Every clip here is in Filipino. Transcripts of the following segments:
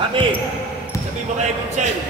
Mami, sabi mo kay Vincent.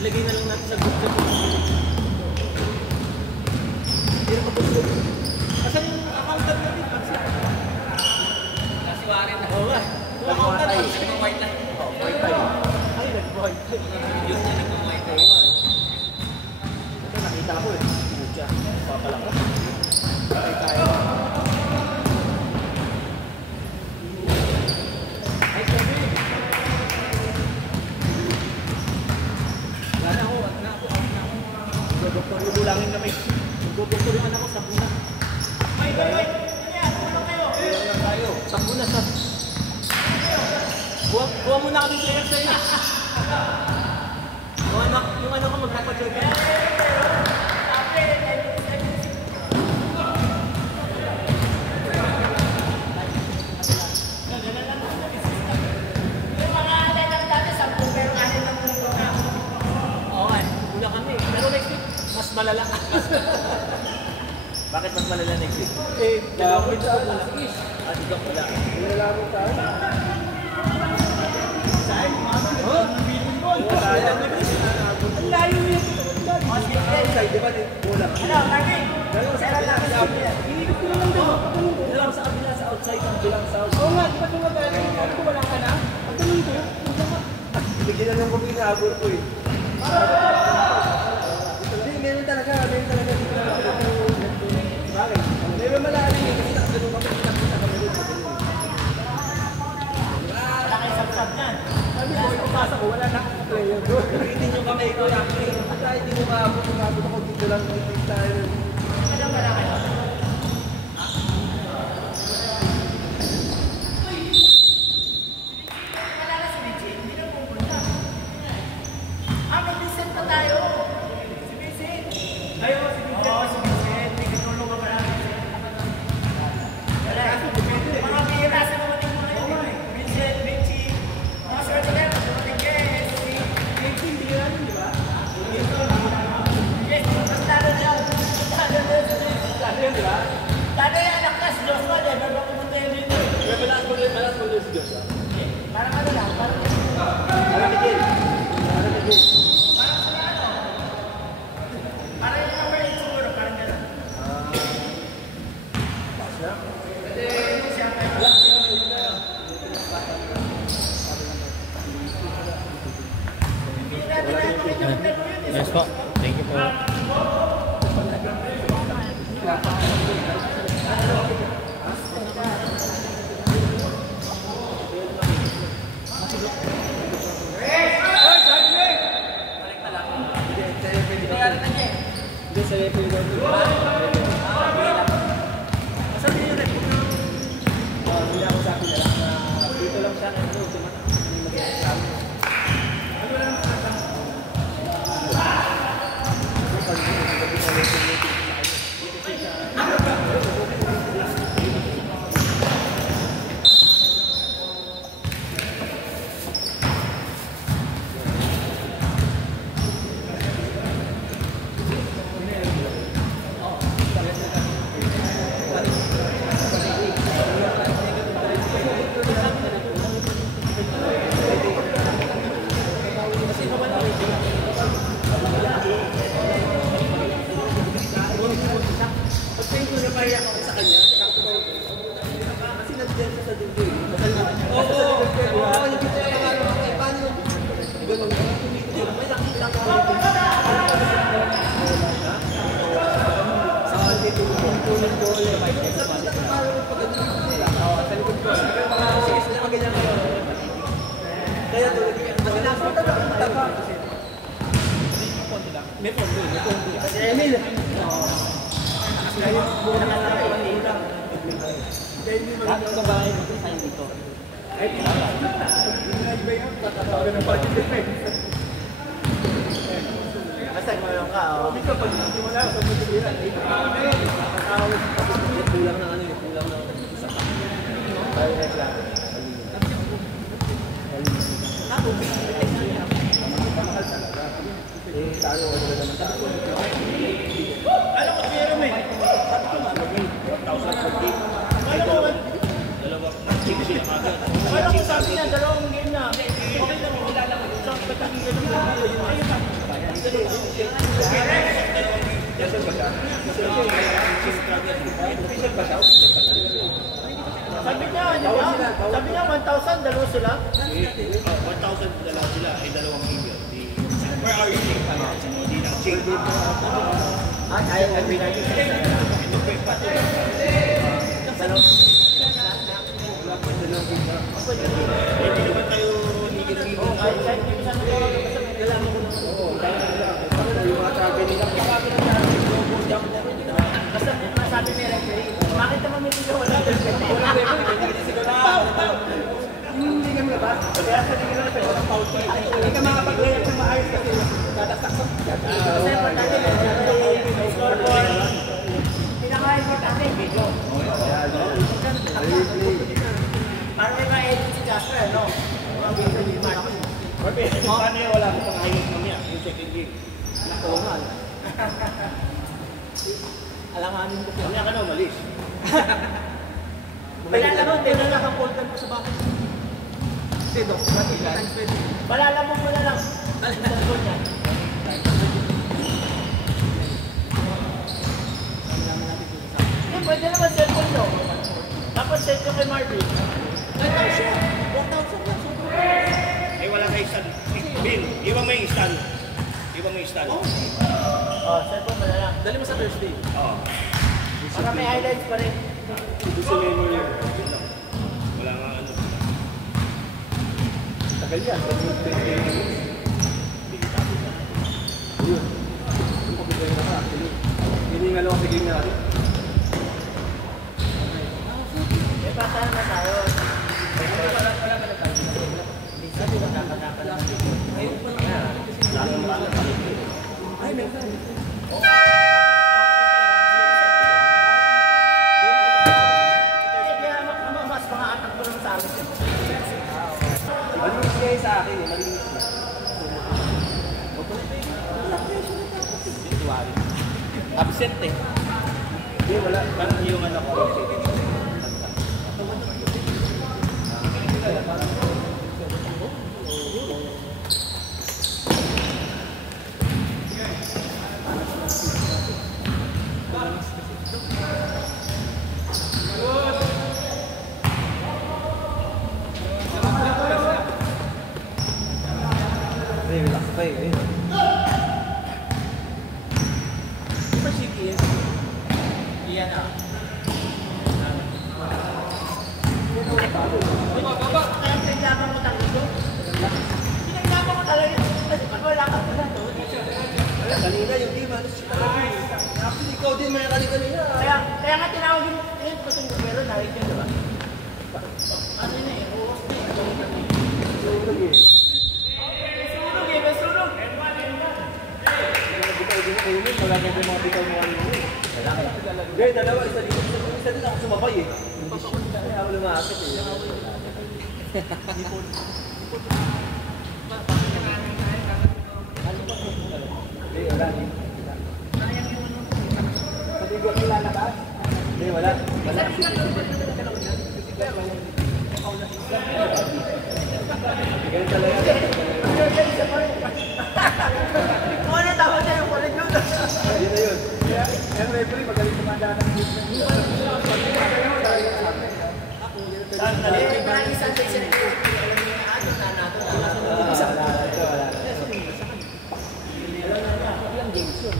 Ilagay na lang natin sa group chat. Asan yung accountant natin? Kasi Warren na. Oo nga. Yung accountant natin. Nag-white line. Ay, nag-white line. Yung na nag-white line. Ito nakita ko eh. Pucha. Papalakas. Ay tayo. Ay, sabi. Doktor, lululangin kami. Doktor yung anak ko, sabuna. Wait! Ano kayo? Sabuna, sab. Buwa muna kami player sa inyo. Yung anak ko magpapatrol ka. Malala. Bakit mas malala next week? Eh, dalawang sa wala. Adiga wala. Nilalabot tayo. Saan? Oh, ang layo yun. Side, di ba? Bola. Ano, lagi. Dalawa sa kabila. Inikot ko lang daw. Dalawa sa kabila, sa outside. Ang bilang sa outside. Oo nga, di ba ito nga tayo? Ano ko wala ka na? Ang tanong ko, bigyan na lang kong inaabot ko eh. Meron talaga dito na bagay. Meron malalim yun kasi nakagano kami, kita kami dito. Wala kayo sabsab niyan. Sabi ko, ipapasa ko, wala na player doon. Hindi nyo kami ikaw lang. Hindi mo maabot ako dito lang. Wala kayo. Wala na si Vincent, hindi na pupunta. May Vincent pa tayo. Si Vincent. si Joshua? Parang ano lang, parang Miguel. Parang Miguel. Parang sila ano? Parang yung number 8 siguro, parang gano'n. Basta? Kasi siya kayo. Yes po. Thank you po. Hindi, sa referee daw. Sabi niyo rin, hindi ako sa akin na lang na dito lang siya na ito, hindi mag-exam. Ano lang nakasama? May pondo. Si Emil. Lahat ng babae mag-sign dito. Ay, iba yun. Tatatawagan ng budget defense. Basta gumalaw ka, o. Hindi ka, pag hindi mo na, pag matitiran, kulang na ano yun, kulang na isa ka. Tayo na lang. Eh, tayo, wala naman tayo. Alam ko, pero may. Sabi ko nga, 1,000 Alam mo, dalawang team sila agad. alam ko sabi niya, dalawang game na. Okay lang, wala lang. So, pagkakita ng mga yun. Ayun na. Official ba siya? Official ba siya? Sabi niya, di ba? Sabi niya, 1,000, dalawa sila. 1,000 dalawa sila, ay dalawang game yun. Where are you? Hindi lang change. Ayaw ang pinagin. Ito po yung pati. Hindi naman tayo higit-higit. Kahit hindi ko sana ko, basta may kailangan ko. Yung mga sabi nila, basta masabi may referee. Bakit naman may video wala? Wala referee. Hindi kami ba? Kaya sa tingin natin, walang foul. Hindi ka makapag-layap ng maayos kasi tataksak. Kasi importante may scoreboard. Pinaka-importante yung video. Parang may ma-edit si Jasper, no? Mga video ni Martin. Paano yan? Wala ko pang highlight mamaya. Yung second game. Nakonal. Alanganin ko po. Mamaya ka na umalis. Palalamon, din na nakafolder mo sa bakit. Kasi Dok, palalamon mo na lang. Cellphone niya. Pwede naman cellphone nyo. Tapos send ko kay Marvin. 9,000. 1,000. Ay wala na isang. Bill, iwan mo yung stand. Iwan mo yung stand. Oh, cellphone mo na lang. Dali mo sa Thursday. Oo. Para may highlights pa rin. Ito sa memory. Wala nga ano. Tagal yan. Yun. Yung pagkakain na ka. Hiningal ako sa game natin. Eh, pasa naman tayo. Wala ba na tayo? Minsan, di ba nakakatakan lang? Ngayon pa lang. Lasang bala pa rin. Ay, meron. Mas mga atak ko naman sa amin. Malinis kayo sa akin eh. Malinis na. Absent eh. Hindi, wala. Parang yung anak ko. pa eh. Ayun. Di ba Shiki yan? Iyan ah. Baba! Kaya pinaglaban mo talaga. Pinaglaban mo talaga. Kasi pag wala ka pala to. Kanina yung team, ano siya talaga. Actually, ikaw din may kanina. Kaya nga tinawag yung ito kasi yung numero, nakit yun, diba? Ano yun eh? Sunog eh. May sunog! Bitaw din mo kayo, wala na yung mga bitaw mo kanina. Gaya, dalawa, isa din ako sumabay eh. Kaya ako lumakit eh. Hindi, wala. Sabi ko, lalabas? Hindi, wala. Wala. Ganyan talaga. Kung ano tawag niya yung kulit yun? Yun na yun. Kaya, yung referee, magaling kumandaan ng game. Parang isang section ko. Ano na nato? Ilang games yun?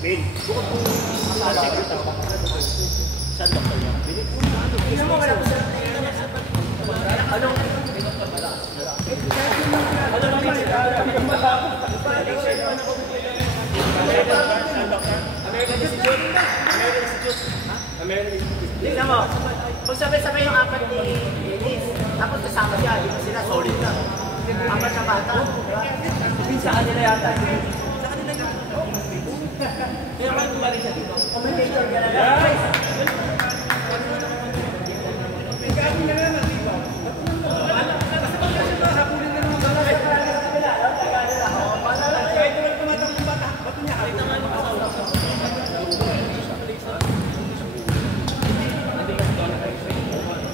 Bill. Bukod po sa secret ako. Saan doktor niya? Tingnan mo wala ko sa anong tingnan mo, kung sabay-sabay yung apat ni Dennis, tapos kasama siya, di ba sila solid na. Apat na bata. Sa kanila yata. Kaya kayo bumalik siya dito. Commentator ka na lang.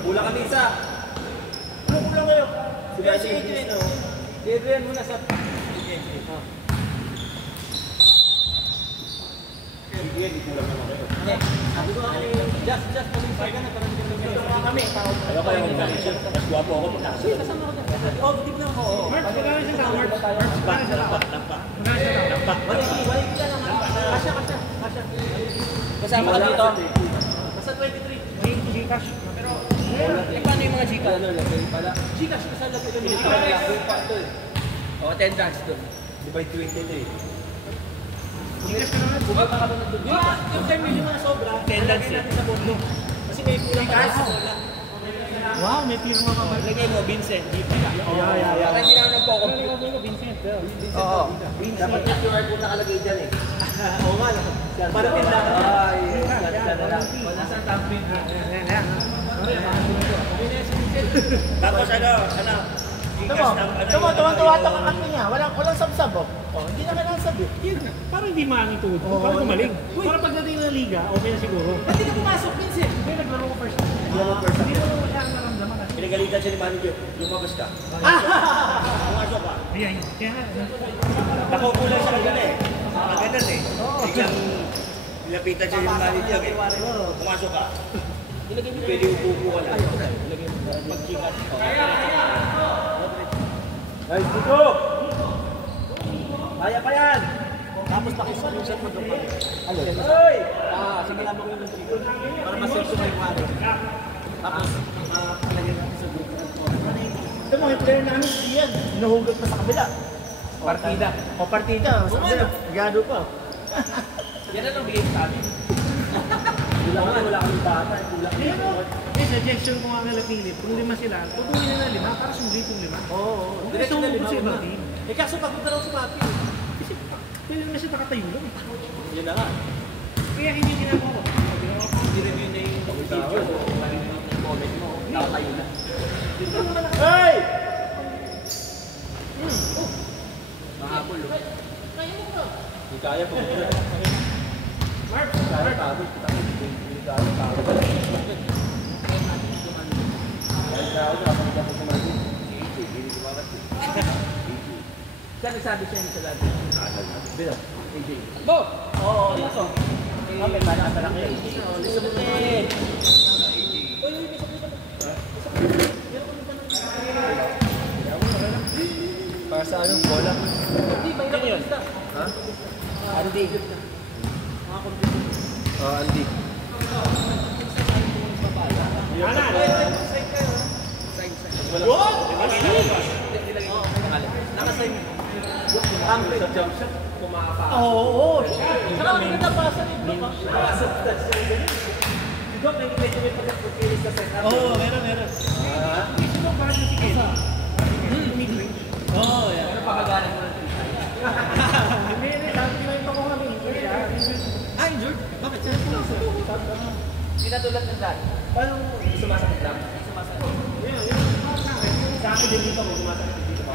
Kulang kami isa. Kulang kayo. Kaya si Adrian, no? Si Adrian muna sa... Sabi ko ano yung just pag-inside ka na parang hindi kami. Ayaw ko yung mag-manager. Mas guwapo ako pag nasa. Kasama ko na. Oh, tip na ako. Mark, magkano siya sa Mark? Lampak. Balik ka lang. Kasya. Kasama ka dito. Basta 23. Gcash. Pero, Paano yung mga Gcash? Ano, lagay pala. Gcash kasal lang ito. Hindi pa lagay pa ito eh. O, 10 drugs doon. Divide 20 na eh. Gcash ka naman. Bumata ka ba na doon? Yung 10 million na sobra, 10 drugs natin sa bondo. Kasi may kulang ka. Wow, may pirma ka ba? Lagay mo, Vincent. Yeah. Para hindi naman nagpo-compute. Lagay ko, Vincent. Oo. Dapat yung QR code nakalagay dyan eh. Oo nga. Para pinda. Ay, sana lang. Nasaan tampin? Tapos ano? Tuwa-tuwa ka kami niya. Walang sab-sab oh. Hindi na kailangan sabi. Parang hindi maangin tuhod ko. Parang gumaling. Parang pagdating ng liga, okay na siguro. Ba't di ka pumasok, Vincent? Hindi, naglaro ko first. Hindi ako first Hindi mo wala ang naramdaman. Pinagalitan siya ni manager. Lumabas ka. Pumasok ka. Ayan, kaya Nakukulang siya kagana eh. Nakaganan eh. Biglang nilapitan siya yung manager eh. Pumasok ka. Pwede upo ka lang. Mag-chikat. Guys, dito! Kaya pa yan! Tapos pakisalusan mo doon. Ano? Hoy! Simulan mo ko yung dito. Para mas-serve mo yung wari. Tapos, palagyan natin sa group. Ito mo, yung player namin, yan. Nahugot pa sa kabila. Partida. O partida. Sa kabila. Gado pa. Yan na lang bigay sa amin. Wala kami bata. suggestion ko nga kala Philip, kung 5 sila, tutuloy na 5 para sundin yung 5. Oo. Huwag na sumugod sa ibang team. Eh kaso pagpunta raw sa Papi. Kasi pwede na siya nakatayo lang. Yun na nga. Kaya hindi ginagawa ko. I-review na yung video. Yung comment mo. Nakatayo na. Hey! Mahapol. Hindi kaya po. Mark, Kaya pagod. Hindi kaya pagod. Kaya ako na sa mga Saan nagsabi siya yung sa lahat? Bila. AJ. Go! Oo, dito. Okay, para ka lang kayo. Lisabot Nasa anong bola? Hindi, may nakulista. Ha? Andy. Andy. Nakasign. Sa jump shot, kumaka. Oo. Saka ang ganda pa sa libro pa. Ikaw, medyo may pagkakilis sa set up. Oo, meron. Sino ba si Kesa? Oo, yan. Ano pagagalan mo ng Hindi, sabi na ito ko kami. Ah, injured? Bakit? Pinatulad ng dad. Paano sumasakit lang? Sumasakit. Sa akin din dito, sumasakit dito.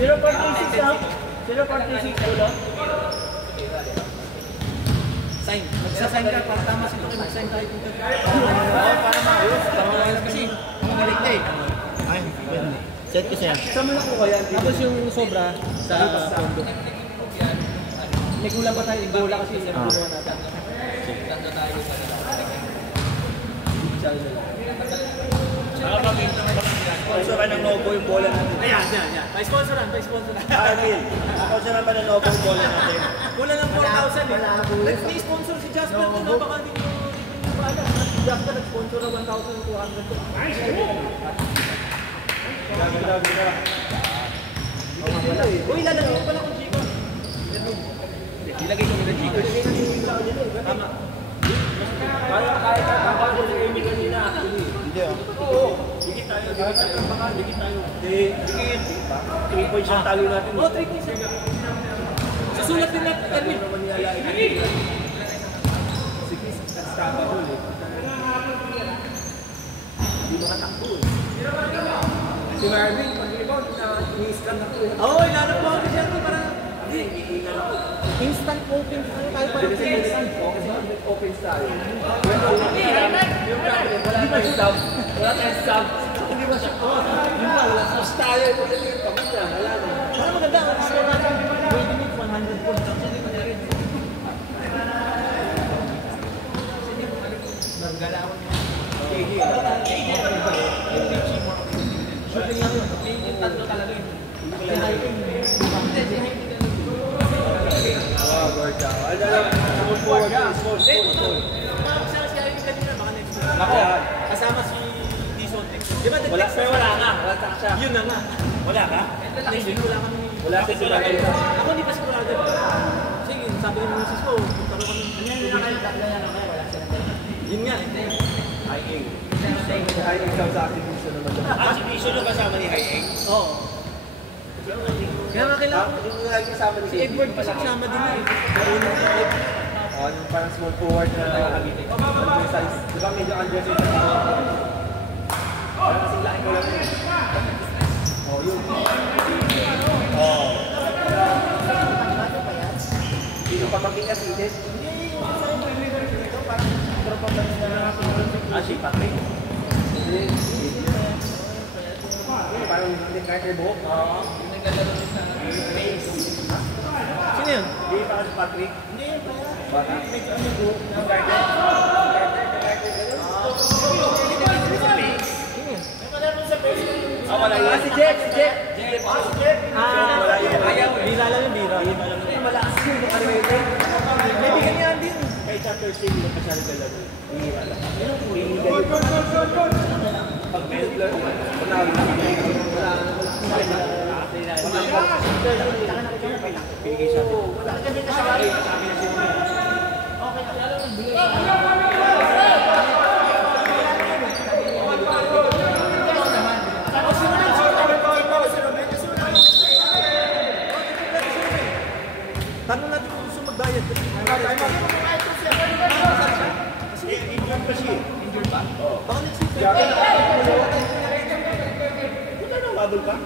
0.36 lang. 0.36 ulo. Sign. Magsasign ka para tama si Toki. Mag-sign tayo dito. Oo, para maayos. Kasi, magaling na eh. Ay, set ko siya. Saan mo nakuha yan? Tapos yung sobra sa pondo. May kulang pa tayo. Bola kasi yung ginawa natin. Sponsoran ng Novo yung bola natin. Ayan. Pa-sponsoran. Emil, sponsoran ba ng Novo yung bola natin? Wala lang 4,000 eh. Nag-sponsor si Jasper doon na baka hindi nyo pala. Si Jasper nag-sponsor na 1,200 doon. Uy, lalagay ko pala kung Chico. Ilagay ko nila Chico. Tama. Kahit ang si Amy kanina actually. Hindi ah. Oo. Dikit tayo. Dikit. 3 points ang talo natin. Oh, 3 points. Susulat din natin, Erwin. Sige, unstoppable eh. Hindi makatakbo eh. Si Marvin, pag-rebound, ni-scan na po eh. Oo, ilalap mo ako siya ito para... Instant open. Ano tayo pa Kasi instant? open tayo. Yung problem, wala tayong sub. Wala tayong sub. Hindi ba siya? Yun ba, wala sa Tayo, wala tayong pamilya. Wala na. Ano maganda? Ang score natin, 20 minutes, 100 points. Actually, mangyari. Naggalawan niya. Shooting lang yun. Yung tatlo talaga yun. Si Hyping. Gorka. Ano lang, small forward. Small. Kasama si Hyping kanina, baka next week. Ako. Kasama si Dison next week. Di ba, Wala, pero wala nga. Wala siya. Yun na nga. Wala ka? Next week, wala kami. Wala siya si Marvin. Ako hindi pa sigurado. Sige, sabi ng misis ko, punta ko kami. Ano na kayo? Tatlo yan ako, wala sila. Yun nga. Hiking. Hiking daw sa akin gusto naman. Si Vision yung kasama ni Hayek. Oo. Kaya nga kailangan. Yung lagi kasama ni Si Edward pa sama din eh. Yung parang small forward na size. Di ba medyo under yung parang kasing laki ko lang yun. Oh, yun. Oh. Sino pa magkikasilit? Si Patrick. Hindi. Parang hindi Carter buhok. Oo. Sino yun? Hindi, parang si Patrick. Bata. Yung Carter. Wala yun. Si Jeff! Jeff. Wala yun. Bira lang yung bira. Malakas yun. May bigan niya din. Kahit chapter 6, yung kasali ka lang. Hihira lang. Pag build lang, panalo na. Pinigay siya. Tanong natin kung gusto magbayad. Injured pa siya. Baka next week. Wala na, bubble pa.